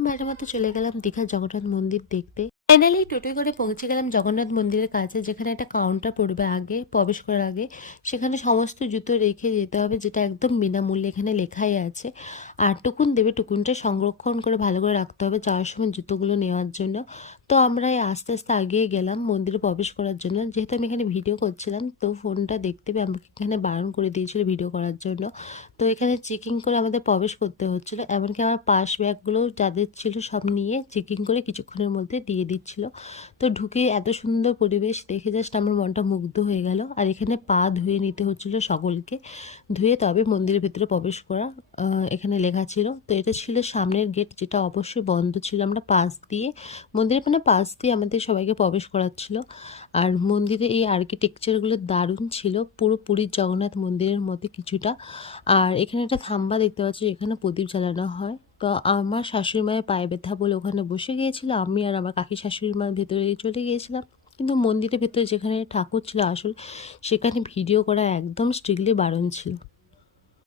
প্রথমবারের মতো চলে গেলাম দীঘার জগন্নাথ মন্দির দেখতে। ফাইনালি টোটোয় করে পৌঁছে গেলাম জগন্নাথ মন্দিরের কাছে, যেখানে একটা কাউন্টার পড়বে আগে প্রবেশ করার আগে। সেখানে সমস্ত জুতো রেখে যেতে হবে, যেটা একদম বিনামূল্যে, এখানে লেখাই আছে। আর টুকুন দেবে, টুকুনটা সংরক্ষণ করে ভালো করে রাখতে হবে যাওয়ার সময় জুতোগুলো নেওয়ার জন্য। তো আমরা এই আস্তে আস্তে এগিয়ে গেলাম মন্দিরে প্রবেশ করার জন্য। যেহেতু আমি এখানে ভিডিও করছিলাম, তো ফোনটা দেখতে পেয়ে আমাকে এখানে বারণ করে দিয়েছিল ভিডিও করার জন্য। তো এখানে চেকিং করে আমাদের প্রবেশ করতে হচ্ছিলো, এমনকি আমার পাস ব্যাগগুলো যাদের ছিল সব নিয়ে চেকিং করে কিছুক্ষণের মধ্যে দিয়ে দিচ্ছিল। তো ঢুকে এত সুন্দর পরিবেশ দেখে জাস্ট আমার মনটা মুগ্ধ হয়ে গেল। আর এখানে পা ধুয়ে নিতে হচ্ছিল সকলকে, ধুয়ে তবে মন্দিরের ভিতরে প্রবেশ করা এখানে লেখা ছিল। তো এটা ছিল সামনের গেট, যেটা অবশ্যই বন্ধ ছিল। আমরা পাশ দিয়ে মন্দিরের পাশ দিয়ে আমাদের সবাইকে প্রবেশ করাচ্ছিল। আর মন্দিরে এই আর্কিটেকচারগুলো দারুণ ছিল, পুরো পুরীর জগন্নাথ মন্দিরের মধ্যে কিছুটা। আর এখানে একটা থাম্বা দেখতে পাচ্ছি, এখানে প্রদীপ জ্বালানো হয়। তো আমার শাশুড়ি মায়ের পায়ে ব্যথা বলে ওখানে বসে গিয়েছিল, আমি আর আমার কাকি শাশুড়ি মা ভেতরে চলে গিয়েছিলাম। কিন্তু মন্দিরের ভেতরে যেখানে ঠাকুর ছিল আসল, সেখানে ভিডিও করা একদম স্ট্রিক্টলি বারণ ছিল।